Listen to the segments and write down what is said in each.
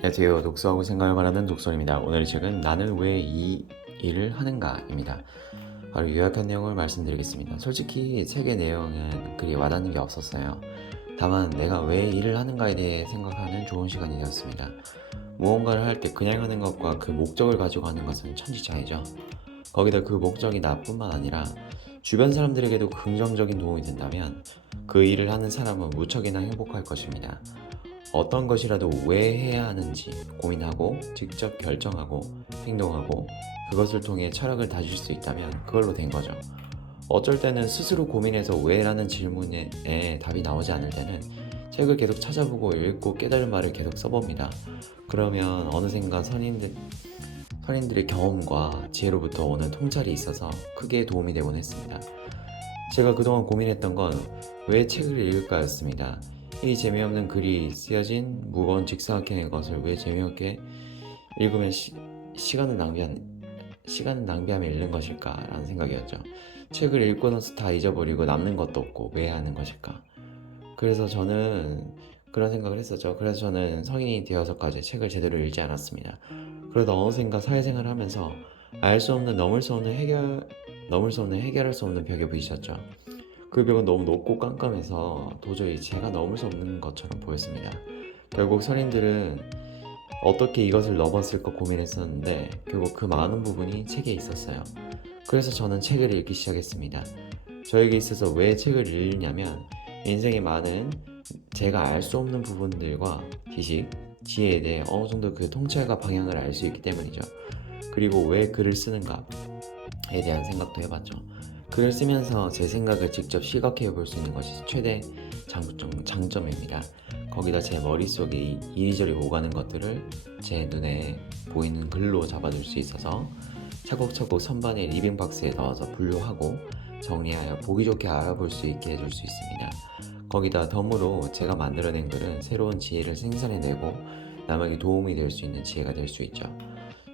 안녕하세요. 독서하고 생각을 말하는 독서입니다. 오늘의 책은 나는 왜 이 일을 하는가입니다. 바로 요약한 내용을 말씀드리겠습니다. 솔직히 책의 내용은 그리 와닿는 게 없었어요. 다만 내가 왜 일을 하는가에 대해 생각하는 좋은 시간이 되었습니다. 무언가를 할 때 그냥 하는 것과 그 목적을 가지고 하는 것은 천지차이죠. 거기다 그 목적이 나뿐만 아니라 주변 사람들에게도 긍정적인 도움이 된다면 그 일을 하는 사람은 무척이나 행복할 것입니다. 어떤 것이라도 왜 해야 하는지 고민하고 직접 결정하고 행동하고 그것을 통해 철학을 다질 수 있다면 그걸로 된 거죠. 어쩔 때는 스스로 고민해서 왜라는 질문에 답이 나오지 않을 때는 책을 계속 찾아보고 읽고 깨달은 말을 계속 써봅니다. 그러면 어느샌가 선인들의 경험과 지혜로부터 오는 통찰이 있어서 크게 도움이 되곤 했습니다. 제가 그동안 고민했던 건 왜 책을 읽을까였습니다. 이 재미없는 글이 쓰여진 무거운 직사각형의 것을 왜 재미없게 읽으면 시간을 낭비하며 읽는 것일까라는 생각이었죠. 책을 읽고 나서 다 잊어버리고 남는 것도 없고 왜 하는 것일까? 그래서 저는 그런 생각을 했었죠. 그래서 저는 성인이 되어서까지 책을 제대로 읽지 않았습니다. 그러다 어느샌가 사회생활을 하면서 알 수 없는 넘을 수 없는 해결할 수 없는 벽에 부딪혔죠. 그 벽은 너무 높고 깜깜해서 도저히 제가 넘을 수 없는 것처럼 보였습니다. 결국 선인들은 어떻게 이것을 넘었을까 고민했었는데 결국 그 많은 부분이 책에 있었어요. 그래서 저는 책을 읽기 시작했습니다. 저에게 있어서 왜 책을 읽냐면 인생의 많은 제가 알 수 없는 부분들과 지식, 지혜에 대해 어느 정도 그 통찰과 방향을 알 수 있기 때문이죠. 그리고 왜 글을 쓰는가에 대한 생각도 해봤죠. 글을 쓰면서 제 생각을 직접 시각해 볼 수 있는 것이 최대 장점입니다. 거기다 제 머릿속에 이리저리 오가는 것들을 제 눈에 보이는 글로 잡아줄 수 있어서 차곡차곡 선반의 리빙박스에 넣어서 분류하고 정리하여 보기 좋게 알아볼 수 있게 해줄 수 있습니다. 거기다 덤으로 제가 만들어낸 글은 새로운 지혜를 생산해내고 남에게 도움이 될 수 있는 지혜가 될 수 있죠.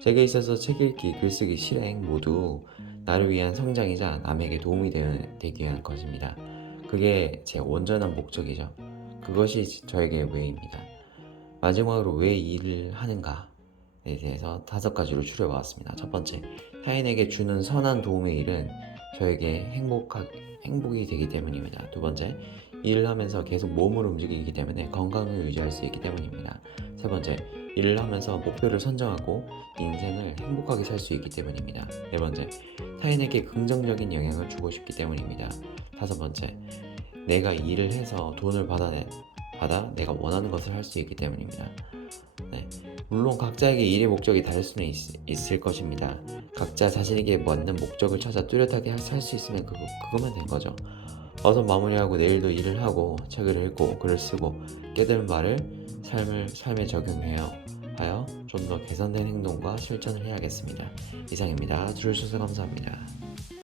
제게 있어서 책 읽기, 글쓰기, 실행 모두 나를 위한 성장이자 남에게 도움이 되기 위한 것입니다. 그게 제 온전한 목적이죠. 그것이 저에게 왜입니다. 마지막으로 왜 이 일을 하는가에 대해서 5가지로 추려보았습니다. 첫 번째, 타인에게 주는 선한 도움의 일은 저에게 행복이 되기 때문입니다. 두 번째, 일을 하면서 계속 몸을 움직이기 때문에 건강을 유지할 수 있기 때문입니다. 세 번째, 일을 하면서 목표를 선정하고 인생을 행복하게 살 수 있기 때문입니다. 네 번째, 타인에게 긍정적인 영향을 주고 싶기 때문입니다. 다섯 번째, 내가 일을 해서 돈을 받아 내가 원하는 것을 할 수 있기 때문입니다. 네. 물론 각자에게 일의 목적이 다를 수는 있을 것입니다. 각자 자신에게 맞는 목적을 찾아 뚜렷하게 살 수 있으면 그거면 된 거죠. 어서 마무리하고 내일도 일을 하고 책을 읽고 글을 쓰고 깨달은 말을 삶에 적용하여 좀 더 개선된 행동과 실천을 해야겠습니다. 이상입니다. 들어주셔서 감사합니다.